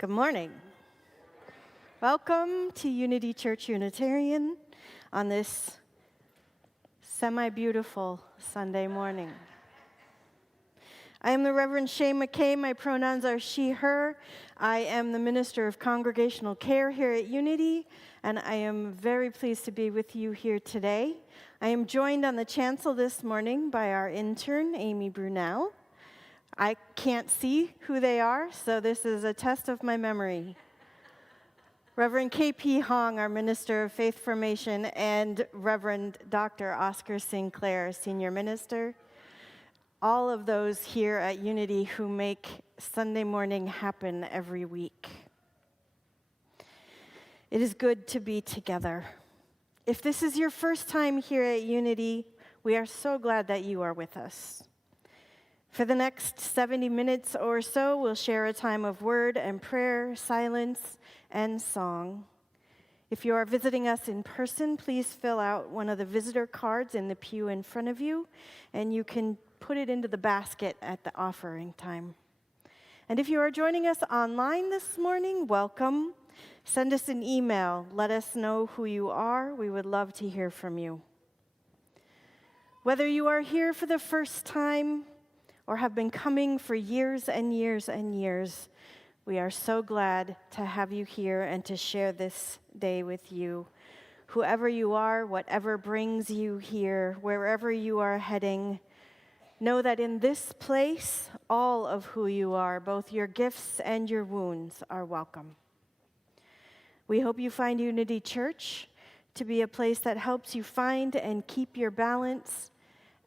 Good morning. Welcome to Unity Church-Unitarian on this semi-beautiful Sunday morning. I am the Reverend Shay MacKay. My pronouns are she, her. I am the Minister of Congregational Care here at Unity, and I am very pleased to be with you here today. I am joined on the chancel this morning by our intern, Amy Brunell. I can't see who they are, so this is a test of my memory. Reverend K.P. Hong, our Minister of Faith Formation, and Reverend Dr. Oscar Sinclair, Senior Minister. All of those here at Unity who make Sunday morning happen every week. It is good to be together. If this is your first time here at Unity, we are so glad that you are with us. For the next 70 minutes or so, we'll share a time of word and prayer, silence, and song. If you are visiting us in person, please fill out one of the visitor cards in the pew in front of you, and you can put it into the basket at the offering time. And if you are joining us online this morning, welcome. Send us an email. Let us know who you are. We would love to hear from you. Whether you are here for the first time or have been coming for years and years and years, we are so glad to have you here and to share this day with you. Whoever you are, whatever brings you here, wherever you are heading, know that in this place, all of who you are, both your gifts and your wounds, are welcome. We hope you find Unity Church to be a place that helps you find and keep your balance,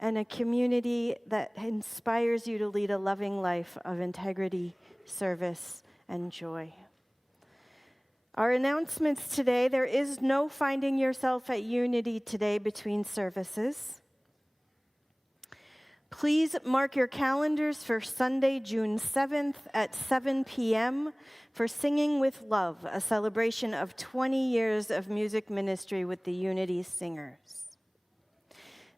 and a community that inspires you to lead a loving life of integrity, service, and joy. Our announcements today: there is no finding yourself at Unity today between services. Please mark your calendars for Sunday, June 7th at 7 p.m. for Singing with Love, a celebration of 20 years of music ministry with the Unity Singers.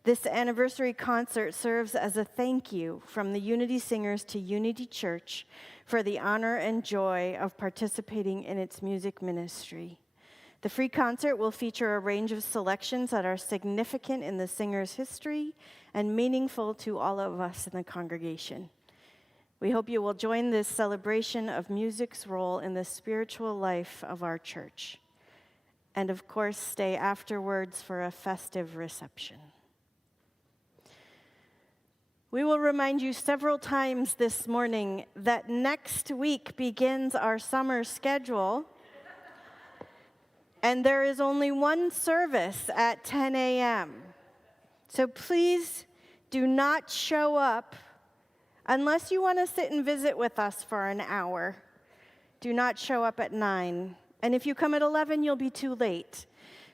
This anniversary concert serves as a thank you from the Unity Singers to Unity Church for the honor and joy of participating in its music ministry. The free concert will feature a range of selections that are significant in the singer's history and meaningful to all of us in the congregation. We hope you will join this celebration of music's role in the spiritual life of our church. And of course, stay afterwards for a festive reception. We will remind you several times this morning that next week begins our summer schedule. And there is only one service at 10 a.m. So please do not show up unless you want to sit and visit with us for an hour. Do not show up at 9. And if you come at 11, you'll be too late.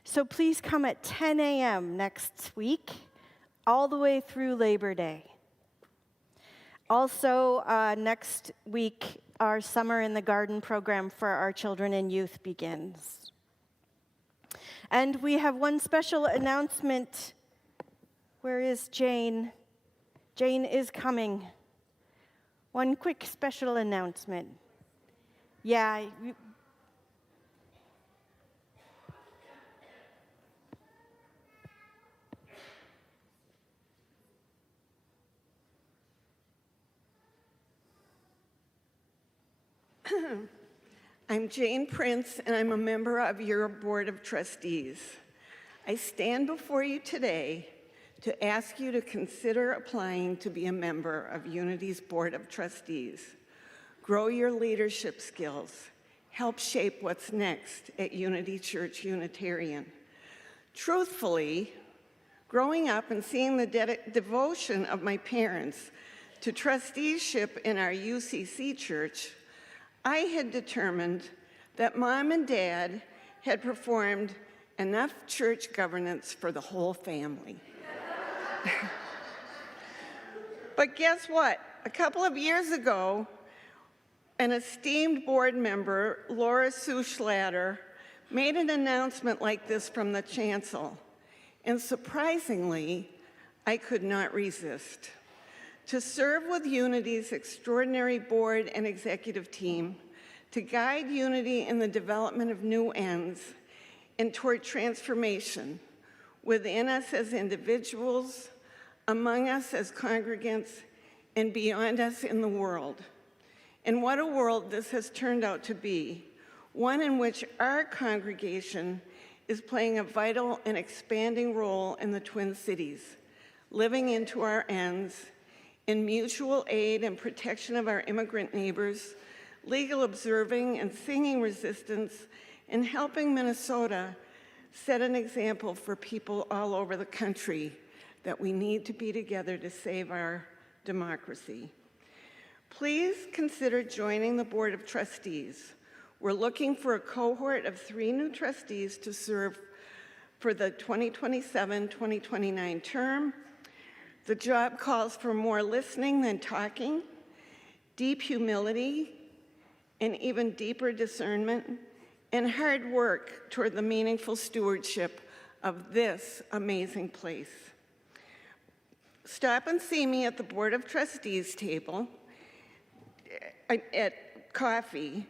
So please come at 10 a.m. next week, all the way through Labor Day. Also, next week, our Summer in the Garden program for our children and youth begins. And we have one special announcement. Where is Jane? Jane is coming. One quick special announcement. Yeah. I'm Jane Prince, and I'm a member of your Board of Trustees. I stand before you today to ask you to consider applying to be a member of Unity's Board of Trustees. Grow your leadership skills. Help shape what's next at Unity Church-Unitarian. Truthfully, growing up and seeing the devotion of my parents to trusteeship in our UCC church, I had determined that Mom and Dad had performed enough church governance for the whole family. But guess what? A couple of years ago, an esteemed board member, Laura Sue Schlatter, made an announcement like this from the chancel. And surprisingly, I could not resist. To serve with Unity's extraordinary board and executive team, to guide Unity in the development of new ends and toward transformation within us as individuals, among us as congregants, and beyond us in the world. And what a world this has turned out to be, one in which our congregation is playing a vital and expanding role in the Twin Cities, living into our ends, in mutual aid and protection of our immigrant neighbors, legal observing and singing resistance, and helping Minnesota set an example for people all over the country that we need to be together to save our democracy. Please consider joining the Board of Trustees. We're looking for a cohort of 3 new trustees to serve for the 2027-2029 term. The job calls for more listening than talking, deep humility, and even deeper discernment, and hard work toward the meaningful stewardship of this amazing place. Stop and see me at the Board of Trustees table at coffee.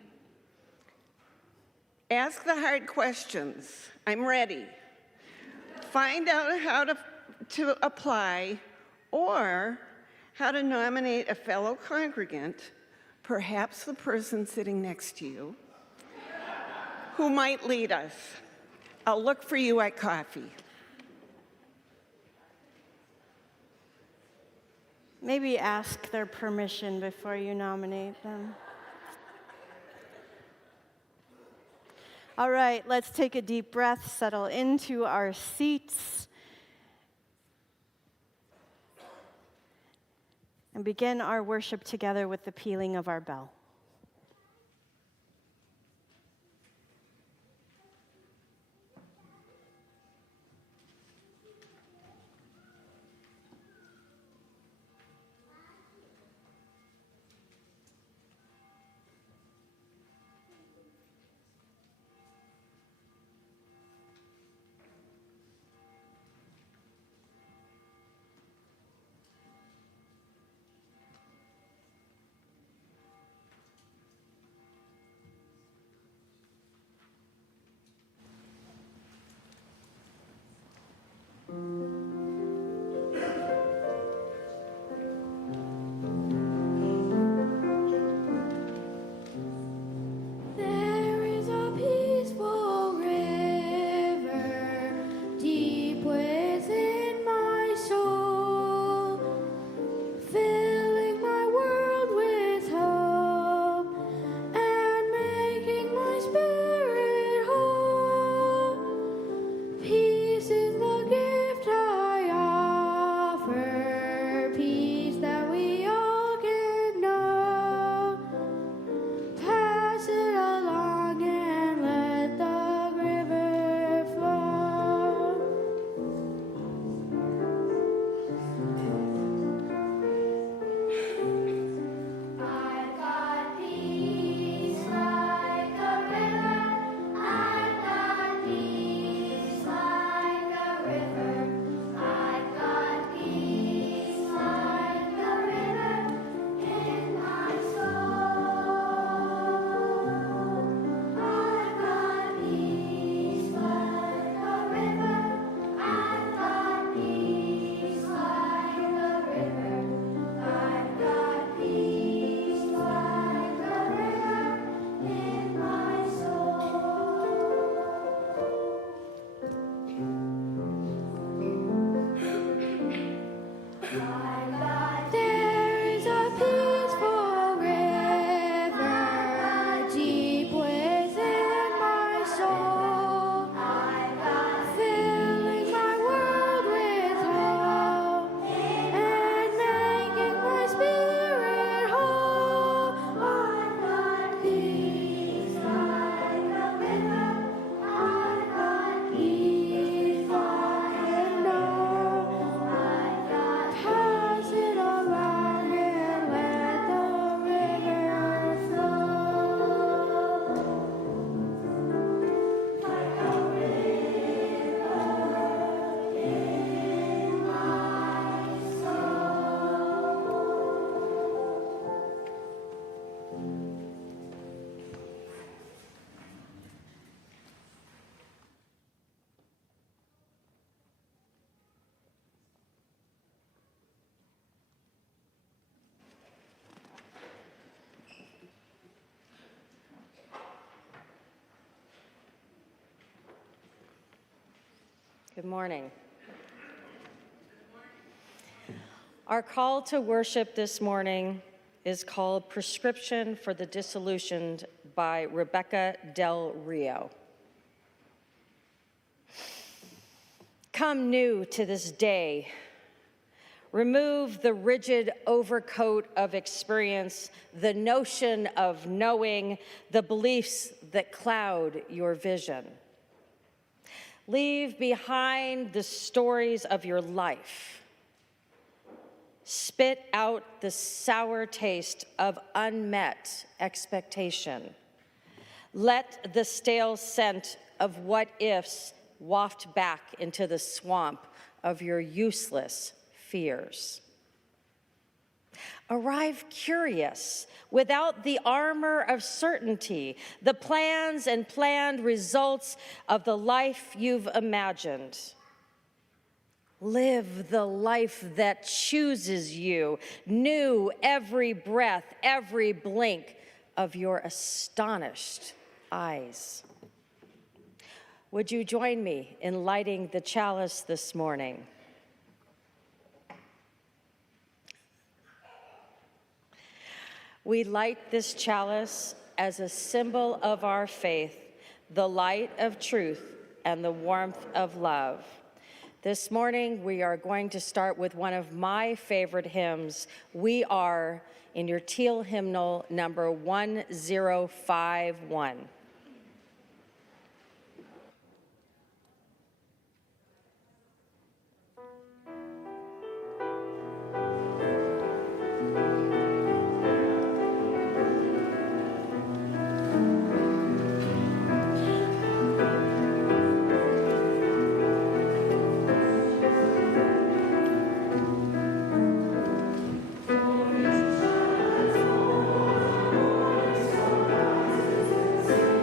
Ask the hard questions. I'm ready. Find out how to apply or how to nominate a fellow congregant, perhaps the person sitting next to you, who might lead us. I'll look for you at coffee. Maybe ask their permission before you nominate them. All right, let's take a deep breath, settle into our seats, and begin our worship together with the pealing of our bell. peace that we all can know. Pass it along and let the river flow. I've got peace like a river. I've got peace like a river. I've got peace like a river in my soul. I've got peace like a river. I've got peace like a river. I've got peace like a river in my soul. There is a peaceful river deep within my soul, filling my world with hope and making my spirit whole. I've got peace like a river. I've got peace like a know. I've got pass it around and let the river flow. Like a river in my soul. Good morning. Our call to worship this morning is called Prescription for the Disillusioned by Rebecca Del Rio. Come new to this day. Remove the rigid overcoat of experience, the notion of knowing, the beliefs that cloud your vision. Leave behind the stories of your life. Spit out the sour taste of unmet expectation. Let the stale scent of what-ifs waft back into the swamp of your useless fears. Arrive curious, without the armor of certainty, the plans and planned results of the life you've imagined. Live the life that chooses you, new every breath, every blink of your astonished eyes. Would you join me in lighting the chalice this morning? We light this chalice as a symbol of our faith, the light of truth and the warmth of love. This morning, we are going to start with one of my favorite hymns, We Are, in your teal hymnal number 1051. Thank you.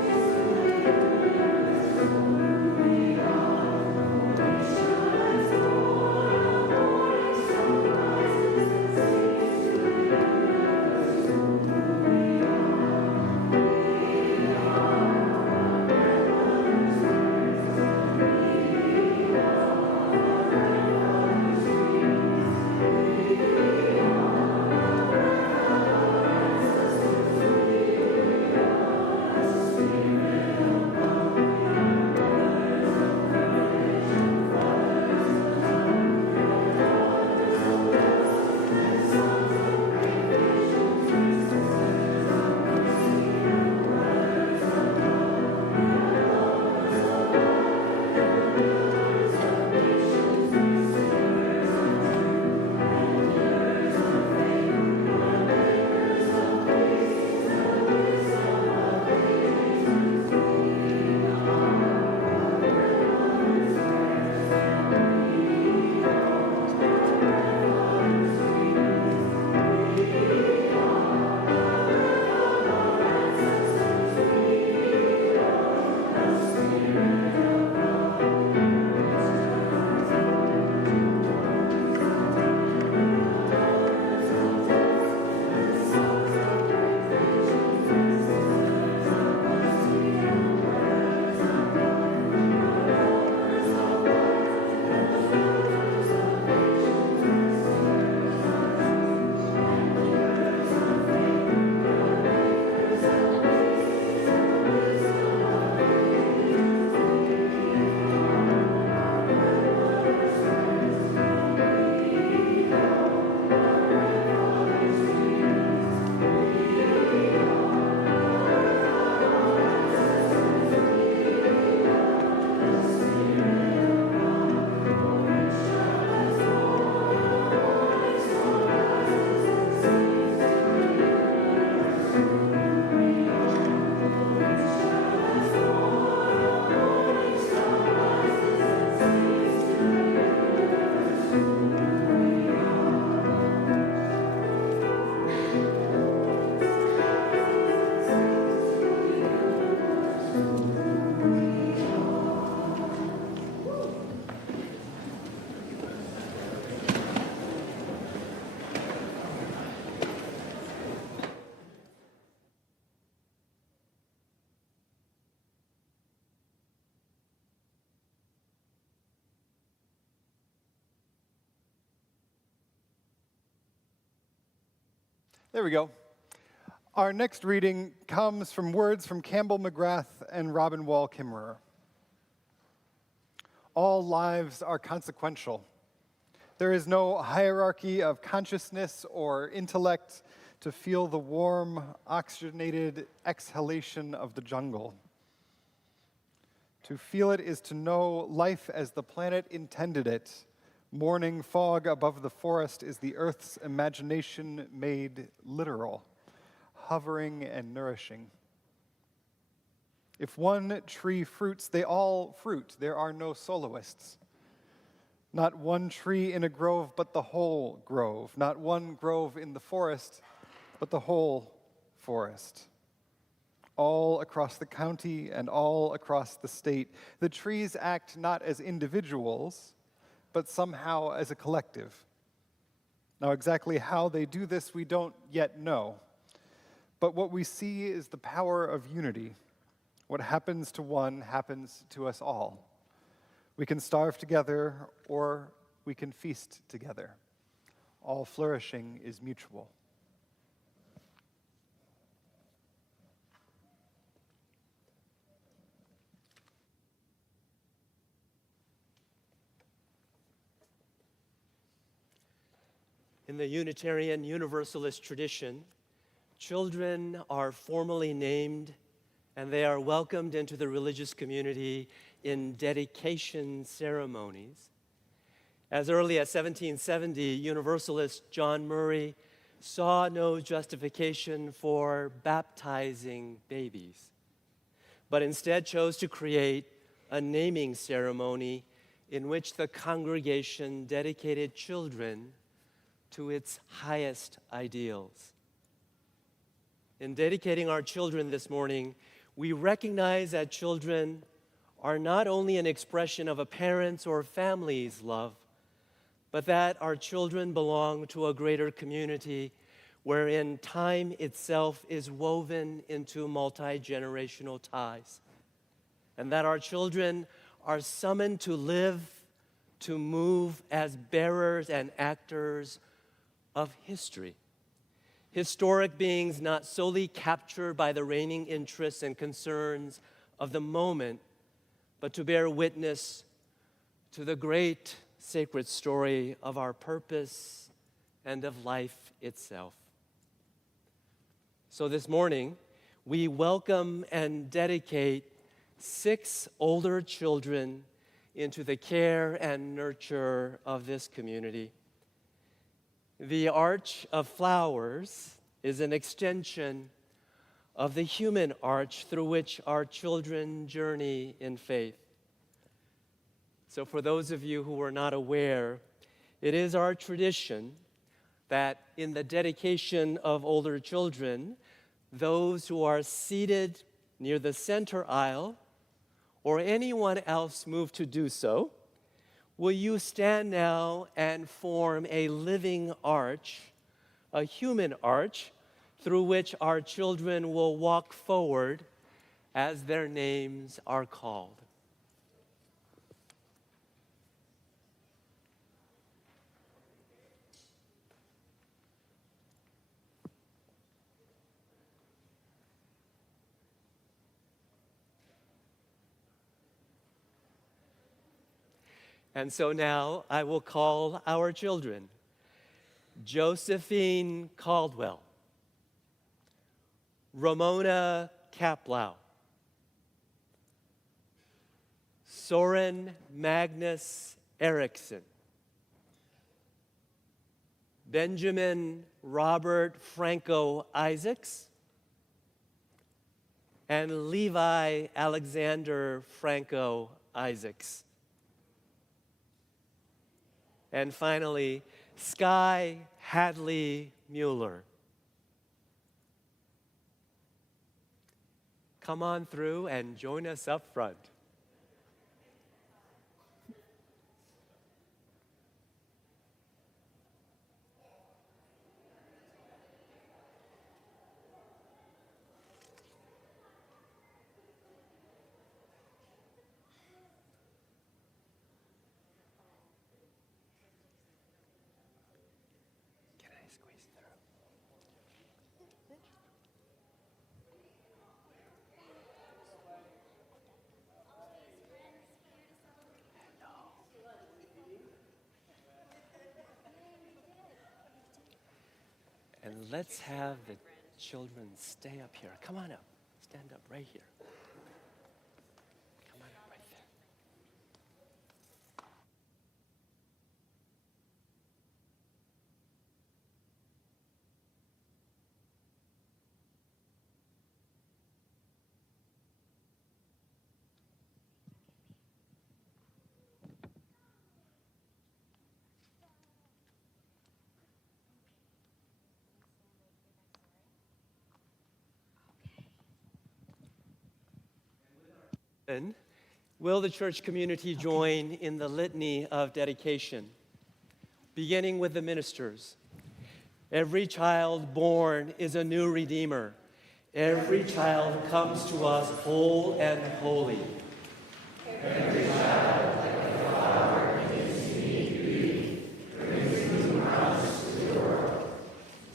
There we go. Our next reading comes from words from Campbell, McGrath, and Robin Wall Kimmerer. All lives are consequential. There is no hierarchy of consciousness or intellect to feel the warm, oxygenated exhalation of the jungle. To feel it is to know life as the planet intended it. Morning fog above the forest is the earth's imagination made literal, hovering and nourishing. If one tree fruits, they all fruit. There are no soloists. Not one tree in a grove, but the whole grove. Not one grove in the forest, but the whole forest. All across the county and all across the state, the trees act not as individuals, but somehow as a collective. Now, exactly how they do this, we don't yet know. But what we see is the power of unity. What happens to one happens to us all. We can starve together, or we can feast together. All flourishing is mutual. In the Unitarian Universalist tradition, children are formally named and they are welcomed into the religious community in dedication ceremonies. As early as 1770, Universalist John Murray saw no justification for baptizing babies, but instead chose to create a naming ceremony in which the congregation dedicated children to its highest ideals. In dedicating our children this morning, we recognize that children are not only an expression of a parent's or family's love, but that our children belong to a greater community wherein time itself is woven into multi-generational ties, and that our children are summoned to live, to move as bearers and actors of history. Historic beings not solely captured by the reigning interests and concerns of the moment, but to bear witness to the great sacred story of our purpose and of life itself. So this morning, we welcome and dedicate 6 older children into the care and nurture of this community. The arch of flowers is an extension of the human arch through which our children journey in faith. So for those of you who are not aware, it is our tradition that in the dedication of older children, those who are seated near the center aisle, or anyone else moved to do so, will you stand now and form a living arch, a human arch, through which our children will walk forward as their names are called. And so now I will call our children. Josephine Caldwell, Ramona Kaplau, Soren Magnus Erickson, Benjamin Robert Franco Isaacs, and Levi Alexander Franco Isaacs. And finally, Sky Hadley Mueller. Come on through and join us up front. And let's have the children stay up here. Come on up. Stand up right here. Come on up right there. And will the church community join in the litany of dedication, beginning with the ministers? Every child born is a new redeemer. Every child comes to us whole and holy. Every child, like a flower in its seed wreath, brings new promise to the world.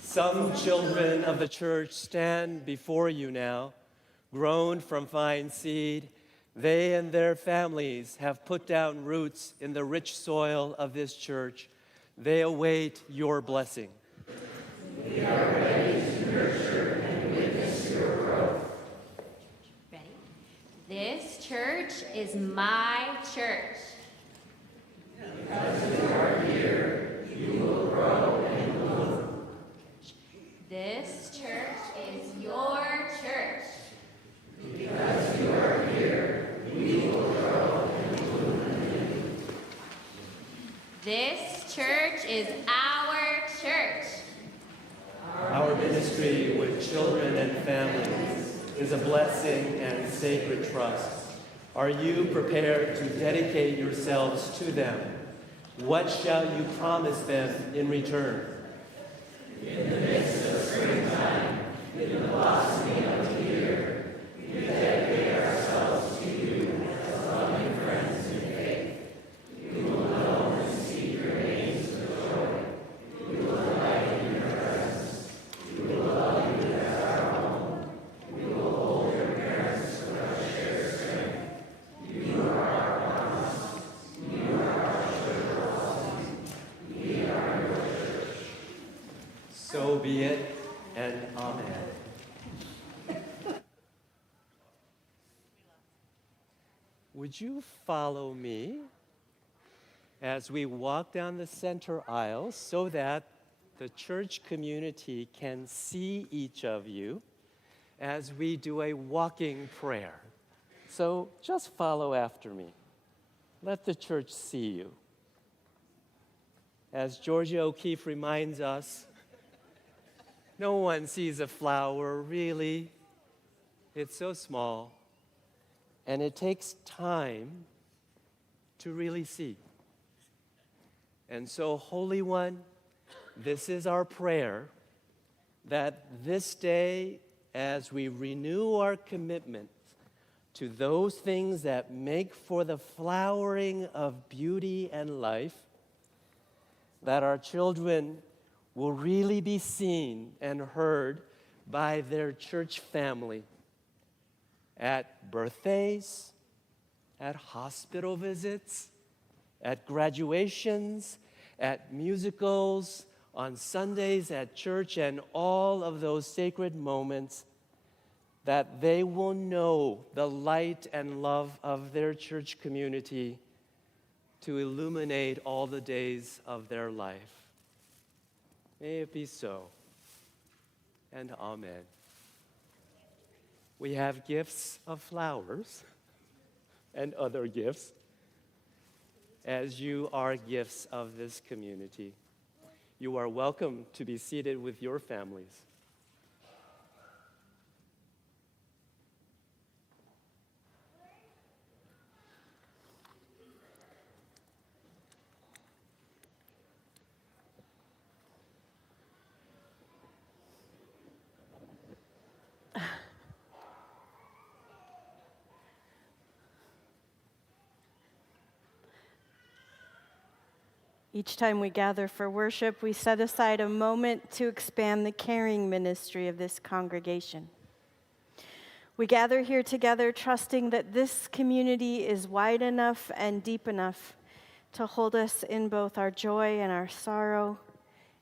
Some children of the church stand before you now, grown from fine seed. They and their families have put down roots in the rich soil of this church. They await your blessing. We are ready to nurture and witness your growth. Ready? This church is my church. Because you are here, you will grow and bloom. This church is your church. Because you are here, we will grow and bloom. This church is our church. Our ministry with children and families is a blessing and sacred trust. Are you prepared to dedicate yourselves to them? What shall you promise them in return? In the midst of springtime, in the blossoming of the year, we dedicate ourselves to you as loving friends in faith. We will know and see your names with joy. We will delight in your presence. We will love you as our own. We will hold your parents with our shared strength. You are our promise. You are our sure blessing. We are your church. So be it, and amen. Would you follow me as we walk down the center aisle so that the church community can see each of you as we do a walking prayer? So just follow after me. Let the church see you. As Georgia O'Keeffe reminds us, no one sees a flower, really. It's so small. And it takes time to really see. And so, Holy One, this is our prayer that this day, as we renew our commitment to those things that make for the flowering of beauty and life, that our children will really be seen and heard by their church family at birthdays, at hospital visits, at graduations, at musicals, on Sundays at church, and all of those sacred moments, that they will know the light and love of their church community to illuminate all the days of their life. May it be so, and amen. We have gifts of flowers and other gifts, as you are gifts of this community. You are welcome to be seated with your families. Each time we gather for worship, we set aside a moment to expand the caring ministry of this congregation. We gather here together trusting that this community is wide enough and deep enough to hold us in both our joy and our sorrow,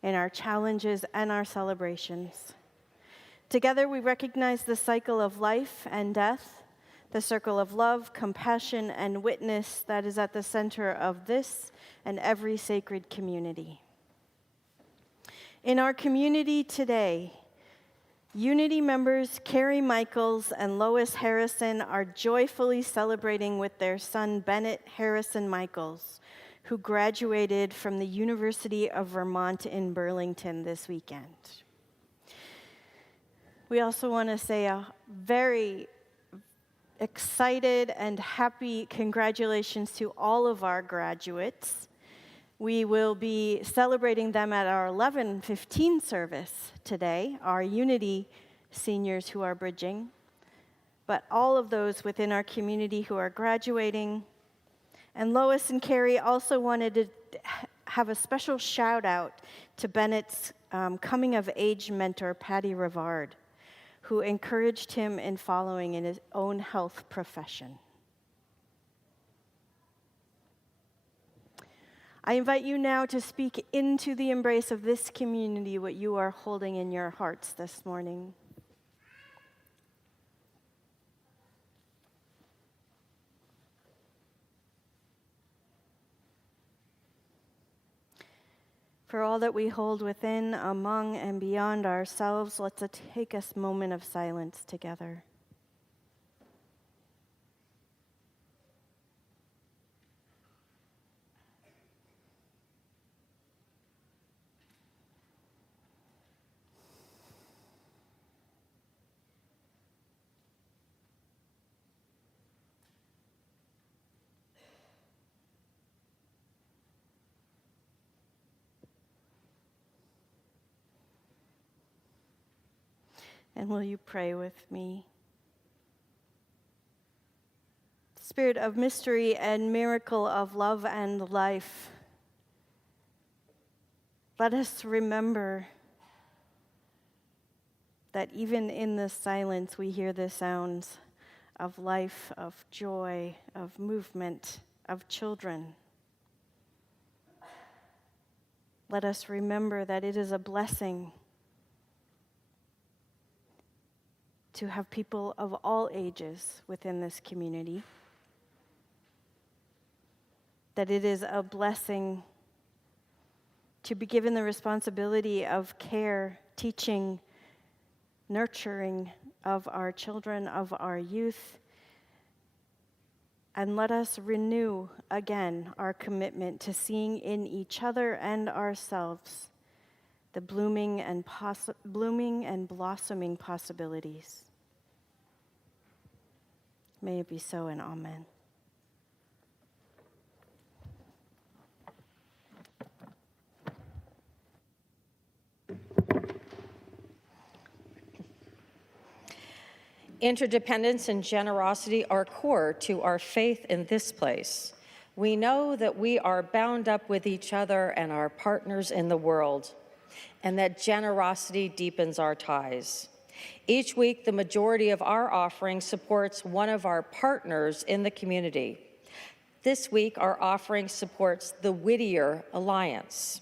in our challenges and our celebrations. Together, we recognize the cycle of life and death, the circle of love, compassion, and witness that is at the center of this and every sacred community. In our community today, Unity members Carrie Michaels and Lois Harrison are joyfully celebrating with their son Bennett Harrison Michaels, who graduated from the University of Vermont in Burlington this weekend. We also want to say a very excited and happy congratulations to all of our graduates. We will be celebrating them at our 11:15 service today, our Unity seniors who are bridging, but all of those within our community who are graduating. And Lois and Carrie also wanted to have a special shout out to Bennett's coming of age mentor, Patty Rivard, who encouraged him in following in his own health profession. I invite you now to speak into the embrace of this community what you are holding in your hearts this morning. For all that we hold within, among, and beyond ourselves, let's take a moment of silence together. And will you pray with me? Spirit of mystery and miracle of love and life, let us remember that even in this silence we hear the sounds of life, of joy, of movement, of children. Let us remember that it is a blessing to have people of all ages within this community, that it is a blessing to be given the responsibility of care, teaching, nurturing of our children, of our youth. And let us renew again our commitment to seeing in each other and ourselves the blooming and blossoming possibilities. May it be so, and amen. Interdependence and generosity are core to our faith in this place. We know that we are bound up with each other and our partners in the world, and that generosity deepens our ties. Each week, the majority of our offering supports one of our partners in the community. This week, our offering supports the Whittier Alliance.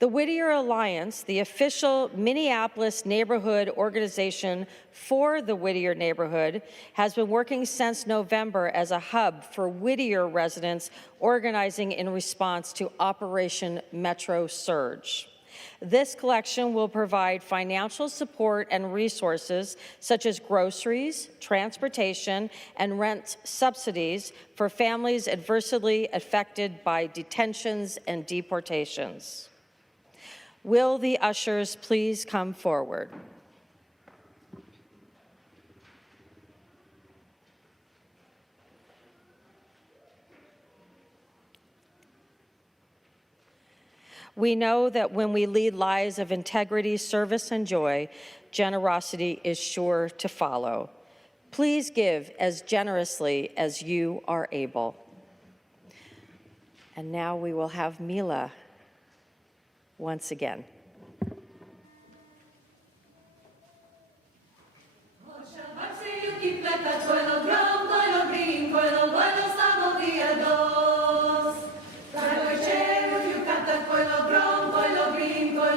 The Whittier Alliance, the official Minneapolis neighborhood organization for the Whittier neighborhood, has been working since November as a hub for Whittier residents organizing in response to Operation Metro Surge. This collection will provide financial support and resources such as groceries, transportation, and rent subsidies for families adversely affected by detentions and deportations. Will the ushers please come forward? We know that when we lead lives of integrity, service, and joy, generosity is sure to follow. Please give as generously as you are able. And now we will have Mila once again. Pueblo green, pueblo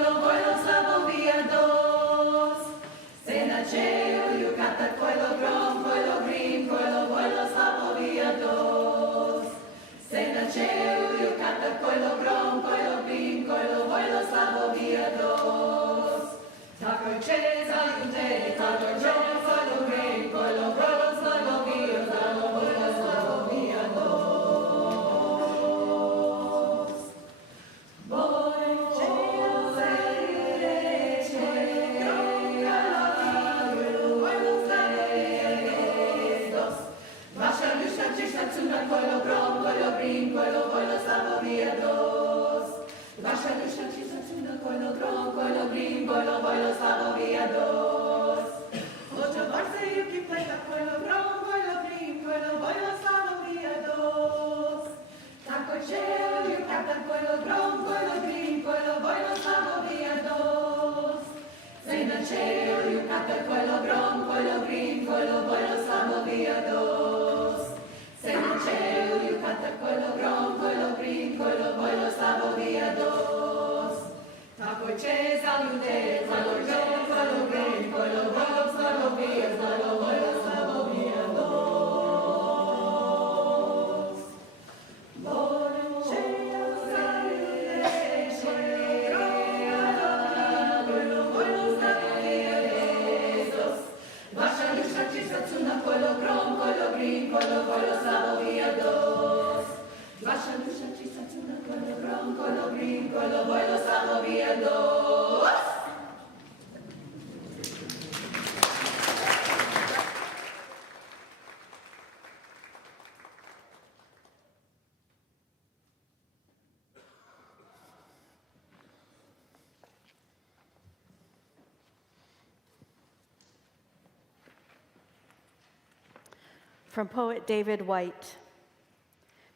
From poet David White.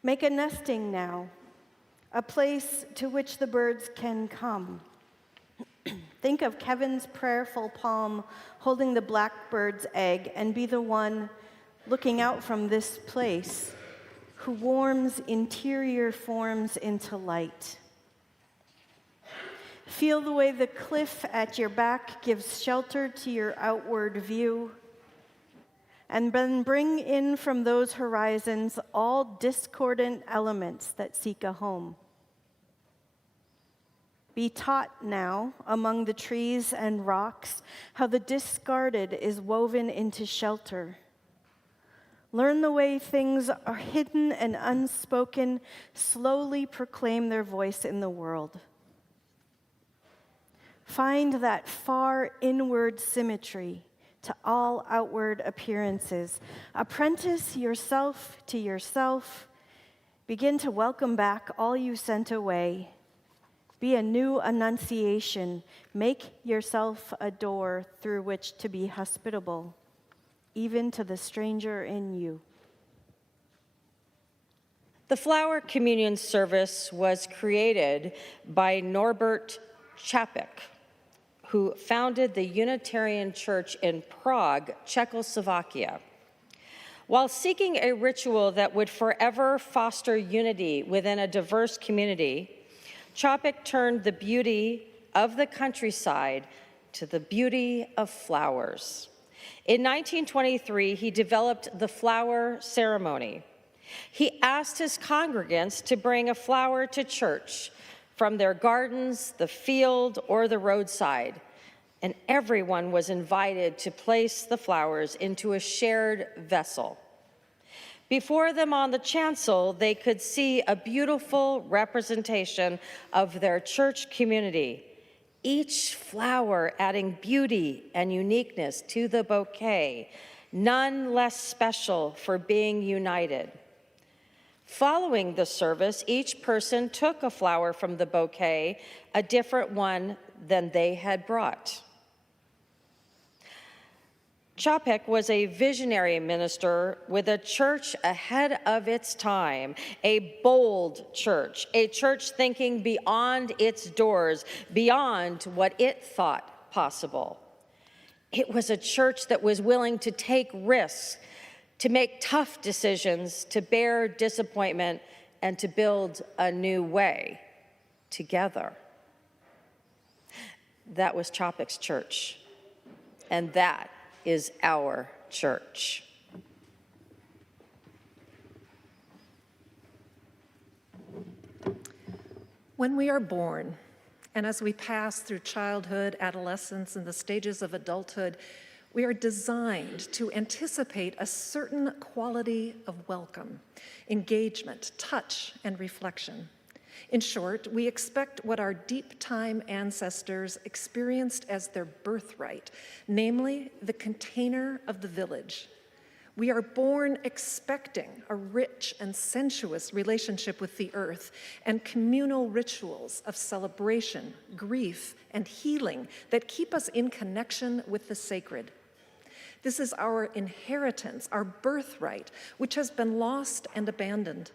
Make a nesting now, a place to which the birds can come. Think of Kevin's prayerful palm holding the blackbird's egg, and be the one looking out from this place who warms interior forms into light. Feel the way the cliff at your back gives shelter to your outward view, and then bring in from those horizons all discordant elements that seek a home. Be taught now, among the trees and rocks, how the discarded is woven into shelter. Learn the way things are hidden and unspoken slowly proclaim their voice in the world. Find that far inward symmetry to all outward appearances. Apprentice yourself to yourself. Begin to welcome back all you sent away. Be a new annunciation. Make yourself a door through which to be hospitable, even to the stranger in you. The flower communion service was created by Norbert Čapek, who founded the Unitarian Church in Prague, Czechoslovakia. While seeking a ritual that would forever foster unity within a diverse community, Čapek turned the beauty of the countryside to the beauty of flowers. In 1923, he developed the flower ceremony. He asked his congregants to bring a flower to church from their gardens, the field, or the roadside, and everyone was invited to place the flowers into a shared vessel. Before them on the chancel, they could see a beautiful representation of their church community, each flower adding beauty and uniqueness to the bouquet, none less special for being united. Following the service, each person took a flower from the bouquet, a different one than they had brought. Čapek was a visionary minister with a church ahead of its time, a bold church, a church thinking beyond its doors, beyond what it thought possible. It was a church that was willing to take risks, to make tough decisions, to bear disappointment, and to build a new way together. That was Čapek's church, and that is our church. When we are born, and as we pass through childhood, adolescence, and the stages of adulthood, we are designed to anticipate a certain quality of welcome, engagement, touch, and reflection. In short, we expect what our deep-time ancestors experienced as their birthright, namely the container of the village. We are born expecting a rich and sensuous relationship with the earth and communal rituals of celebration, grief, and healing that keep us in connection with the sacred. This is our inheritance, our birthright, which has been lost and abandoned.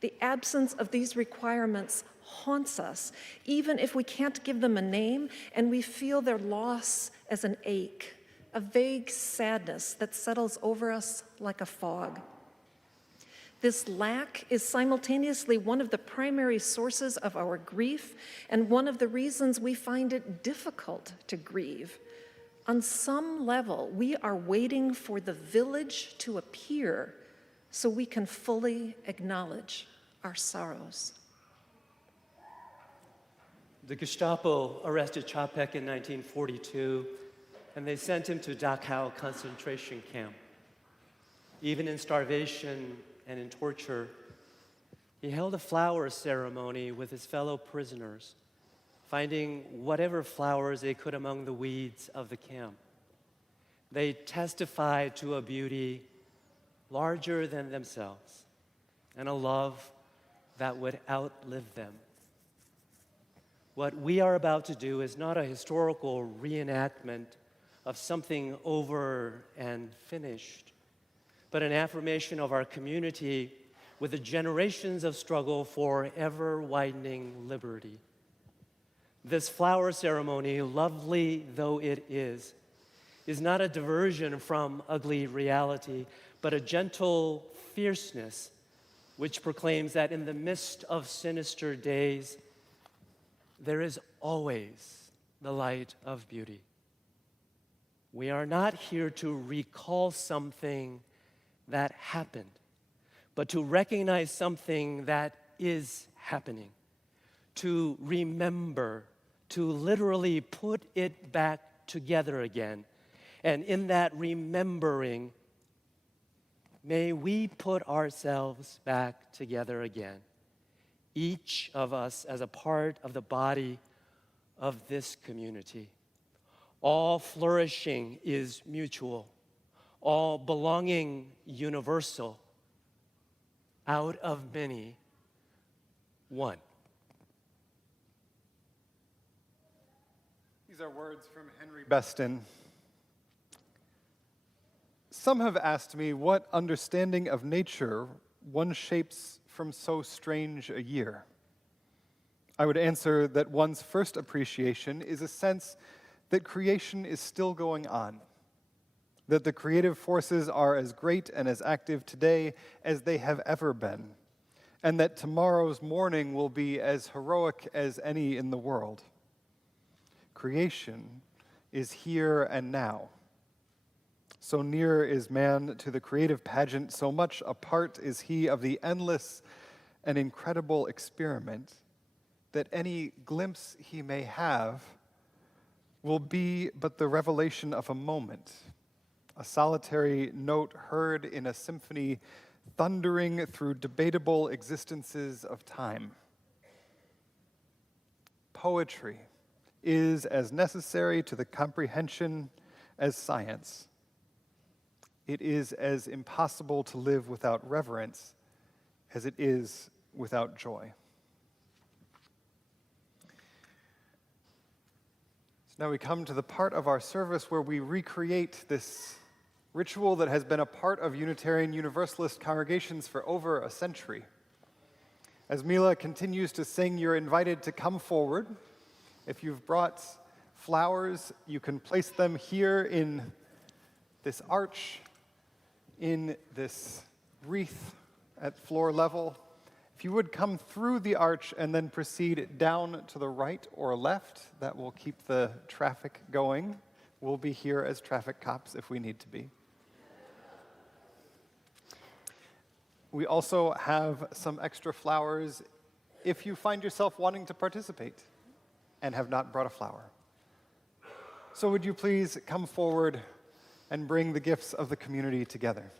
The absence of these requirements haunts us, even if we can't give them a name, and we feel their loss as an ache, a vague sadness that settles over us like a fog. This lack is simultaneously one of the primary sources of our grief and one of the reasons we find it difficult to grieve. On some level, we are waiting for the village to appear so we can fully acknowledge our sorrows. The Gestapo arrested Čapek in 1942, and they sent him to Dachau concentration camp. Even in starvation and in torture, he held a flower ceremony with his fellow prisoners, finding whatever flowers they could among the weeds of the camp. They testified to a beauty larger than themselves and a love that would outlive them. What we are about to do is not a historical reenactment of something over and finished, but an affirmation of our community with the generations of struggle for ever-widening liberty. This flower ceremony, lovely though it is not a diversion from ugly reality, but a gentle fierceness which proclaims that in the midst of sinister days, there is always the light of beauty. We are not here to recall something that happened, but to recognize something that is happening, to remember, to literally put it back together again. And in that remembering, may we put ourselves back together again, each of us as a part of the body of this community. All flourishing is mutual, all belonging universal, out of many, one. These are words from Henry Beston. Some have asked me what understanding of nature one shapes from so strange a year. I would answer that one's first appreciation is a sense that creation is still going on, that the creative forces are as great and as active today as they have ever been, and that tomorrow's morning will be as heroic as any in the world. Creation is here and now. So near is man to the creative pageant, so much a part is he of the endless and incredible experiment, that any glimpse he may have will be but the revelation of a moment, a solitary note heard in a symphony thundering through debatable existences of time. Poetry is as necessary to the comprehension as science. It is as impossible to live without reverence as it is without joy. So now we come to the part of our service where we recreate this ritual that has been a part of Unitarian Universalist congregations for over a century. As Mila continues to sing, you're invited to come forward. If you've brought flowers, you can place them here in this arch, in this wreath at floor level. If you would come through the arch and then proceed down to the right or left, that will keep the traffic going. We'll be here as traffic cops if we need to be. We also have some extra flowers if you find yourself wanting to participate and have not brought a flower. So would you please come forward and bring the gifts of the community together.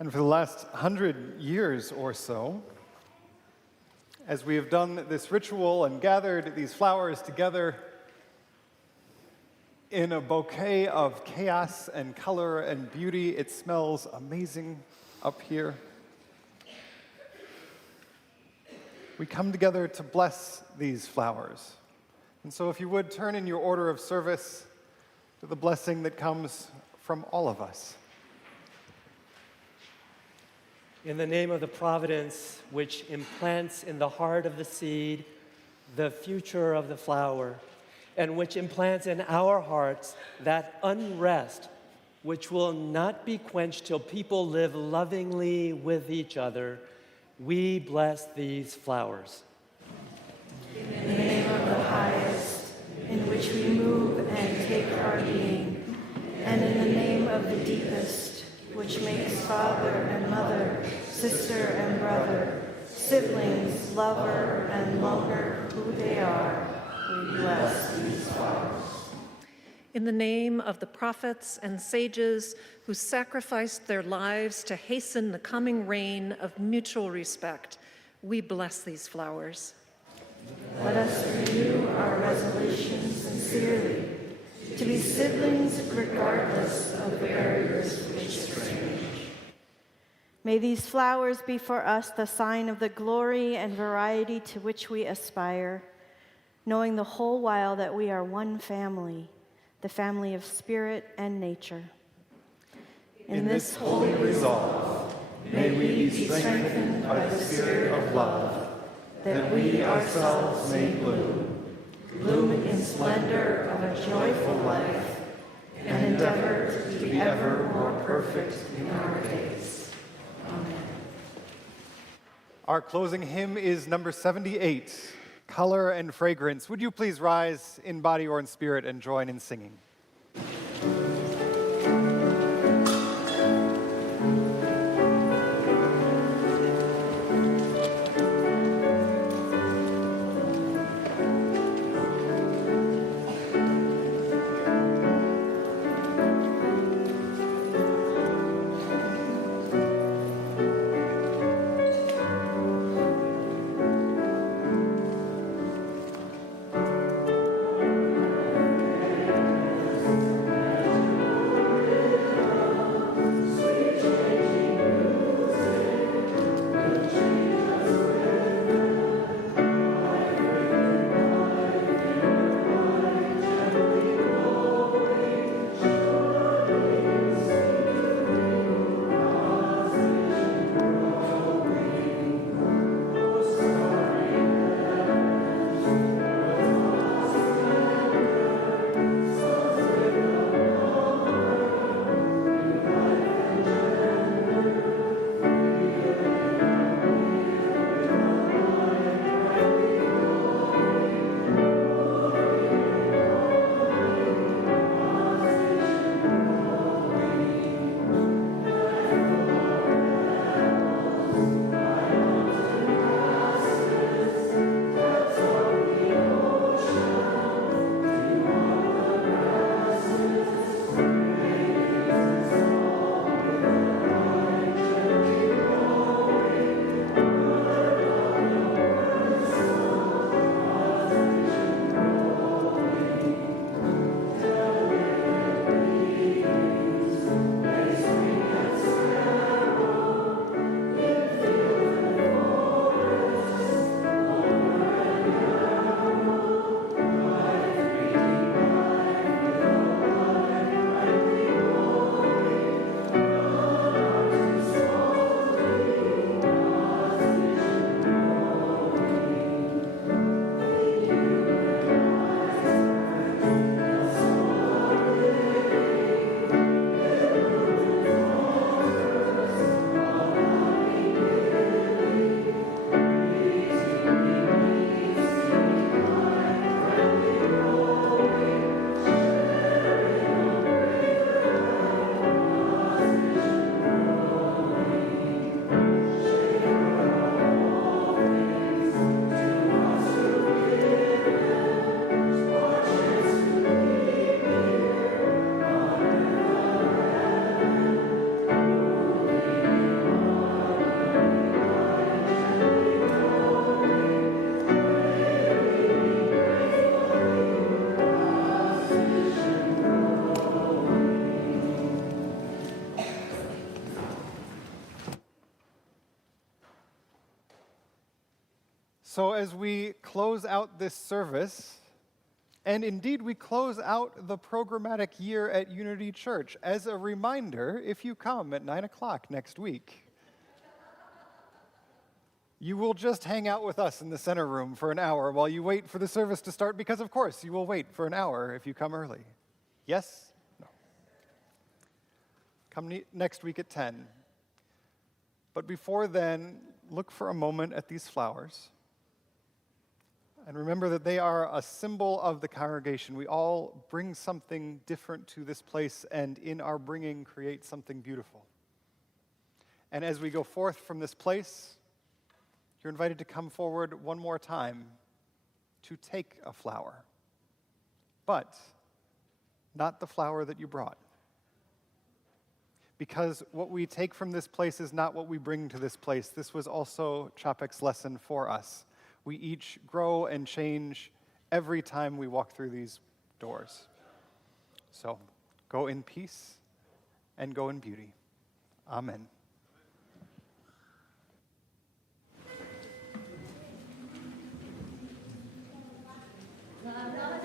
And for the last 100 years or so, as we have done this ritual and gathered these flowers together in a bouquet of chaos and color and beauty, it smells amazing up here. We come together to bless these flowers. And so if you would turn in your order of service to the blessing that comes from all of us. In the name of the providence which implants in the heart of the seed the future of the flower, and which implants in our hearts that unrest which will not be quenched till people live lovingly with each other, we bless these flowers. In the name of the highest, in which we move and take our being, and in the name of the deepest, which makes father and mother, sister and brother, siblings, lover and loner who they are, we bless these flowers. In the name of the prophets and sages who sacrificed their lives to hasten the coming reign of mutual respect, we bless these flowers. Let us renew our resolution sincerely, to be siblings regardless of the barriers which estrange. May these flowers be for us the sign of the glory and variety to which we aspire, knowing the whole while that we are one family, the family of spirit and nature. In this holy resolve, may we be strengthened by the spirit of love, that we ourselves may bloom in splendor of a joyful life, and endeavor to be ever more perfect in our days. Amen. Our closing hymn is number 78, Color and Fragrance. Would you please rise in body or in spirit and join in singing? So as we close out this service, and indeed we close out the programmatic year at Unity Church, as a reminder, if you come at 9 o'clock next week, you will just hang out with us in the center room for an hour while you wait for the service to start, because of course you will wait for an hour if you come early. Yes? No. Come next week at 10. But before then, look for a moment at these flowers. And remember that they are a symbol of the congregation. We all bring something different to this place, and in our bringing, create something beautiful. And as we go forth from this place, you're invited to come forward one more time to take a flower. But not the flower that you brought. Because what we take from this place is not what we bring to this place. This was also Chapek's lesson for us. We each grow and change every time we walk through these doors. So, go in peace and go in beauty. Amen. La, la,